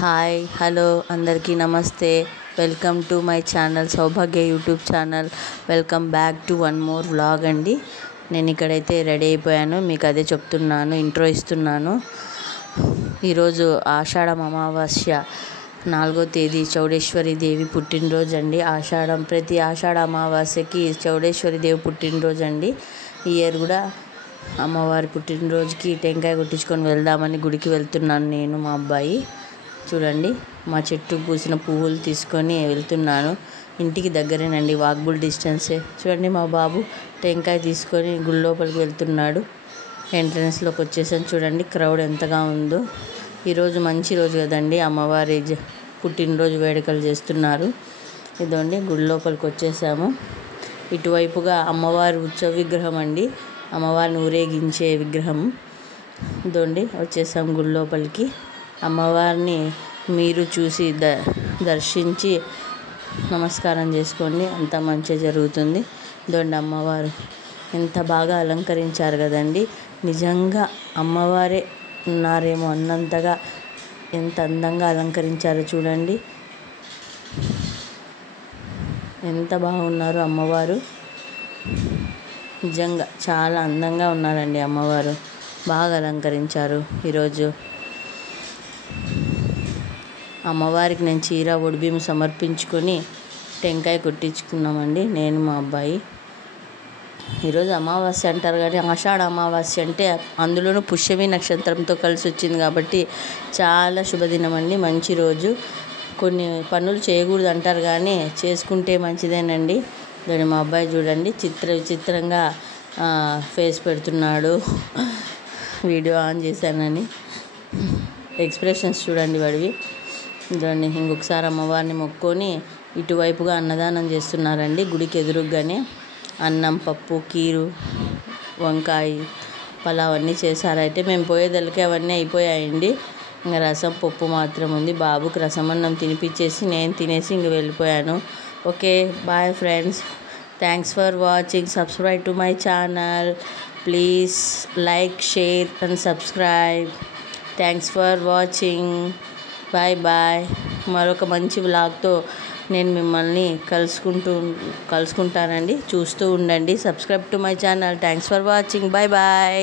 Hi hello అందరికీ నమస్తే. Welcome to my channel Saubhagya YouTube channel. Welcome back to one more vlog అండి. నేను ఇక్కడైతే రెడీ అయిపోయాను, మీకు అదే చెప్తున్నాను, ఇంట్రో ఇస్తున్నాను. ఈరోజు ఆషాఢం అమావాస్య 4వ తేదీ చౌడేశ్వరి దేవి పుట్టినరోజు అండి. ప్రతి ఆషాఢ అమావాస్యకి చౌడేశ్వరి దేవి పుట్టినరోజు అండి. ఈ ఇయర్ కూడా అమ్మవారి పుట్టినరోజుకి టెంకాయ కొట్టించుకొని వెళ్దామని గుడికి వెళ్తున్నాను నేను, మా అబ్బాయి. చూడండి, మా చెట్టు పూసిన పువ్వులు తీసుకొని వెళ్తున్నాను. ఇంటికి దగ్గరేనండి, వాకబుల్ డిస్టెన్సే. చూడండి, మా బాబు టెంకాయ తీసుకొని గుడి లోపలికి వెళ్తున్నాడు. ఎంట్రన్స్లోకి వచ్చేసాను. చూడండి క్రౌడ్ ఎంతగా ఉందో. ఈరోజు మంచి రోజు కదండి, అమ్మవారి పుట్టినరోజు వేడుకలు చేస్తున్నారు. ఇదండి, గుడి లోపలికి వచ్చేసాము. ఇటువైపుగా అమ్మవారి ఉత్సవ విగ్రహం అండి, అమ్మవారిని ఊరేగించే విగ్రహం. ఇదండి, వచ్చేసాం గుడి లోపలికి. అమ్మవారిని మీరు చూసి దర్శించి నమస్కారం చేసుకోండి, అంత మంచి జరుగుతుంది. ఇదండి అమ్మవారు, ఎంత బాగా అలంకరించారు కదండి. నిజంగా అమ్మవారే ఉన్నారేమో అన్నంతగా ఎంత అందంగా అలంకరించారో చూడండి. ఎంత బాగున్నారు అమ్మవారు, నిజంగా చాలా అందంగా ఉన్నారండి అమ్మవారు. బాగా అలంకరించారు. ఈరోజు అమ్మవారికి నేను చీర ఒడిబియ్యం సమర్పించుకొని టెంకాయ కొట్టించుకున్నామండి, నేను మా అబ్బాయి. ఈరోజు అమావాస్య అంటారు కానీ ఆషాఢ అమావాస్య అంటే అందులోనూ పుష్యమి నక్షత్రంతో కలిసి వచ్చింది కాబట్టి చాలా శుభదినం అండి, మంచి రోజు. కొన్ని పనులు చేయకూడదు అంటారు కానీ చేసుకుంటే మంచిదేనండి. దాన్ని మా అబ్బాయి చూడండి విచిత్రంగా ఫేస్ పెడుతున్నాడు. వీడియో ఆన్ చేశానని ఎక్స్ప్రెషన్స్ చూడండి వాడివి. చూడండి, ఇంకొకసారి అమ్మవారిని మొక్కుకొని ఇటువైపుగా అన్నదానం చేస్తున్నారండి. గుడికి ఎదురుగానే అన్నం, పప్పు, కీరు, వంకాయ, పలావ్ అన్నీ చేశారైతే మేము పోయేదలకి అవన్నీ అయిపోయాయండి. ఇంకా రసం, పప్పు మాత్రం ఉంది. బాబుకి రసం అన్నం తినిపించేసి నేను తినేసి ఇంక వెళ్ళిపోయాను. Okay, bye friends. Thanks for watching. Subscribe to my channel. Please like, share and subscribe. Thanks for watching. Bye bye. మరొక మంచి వ్లాగ్తో నేను మిమ్మల్ని కలుసుకుంటానండి. చూస్తూ ఉండండి. Subscribe to my channel. Thanks for watching. Bye bye.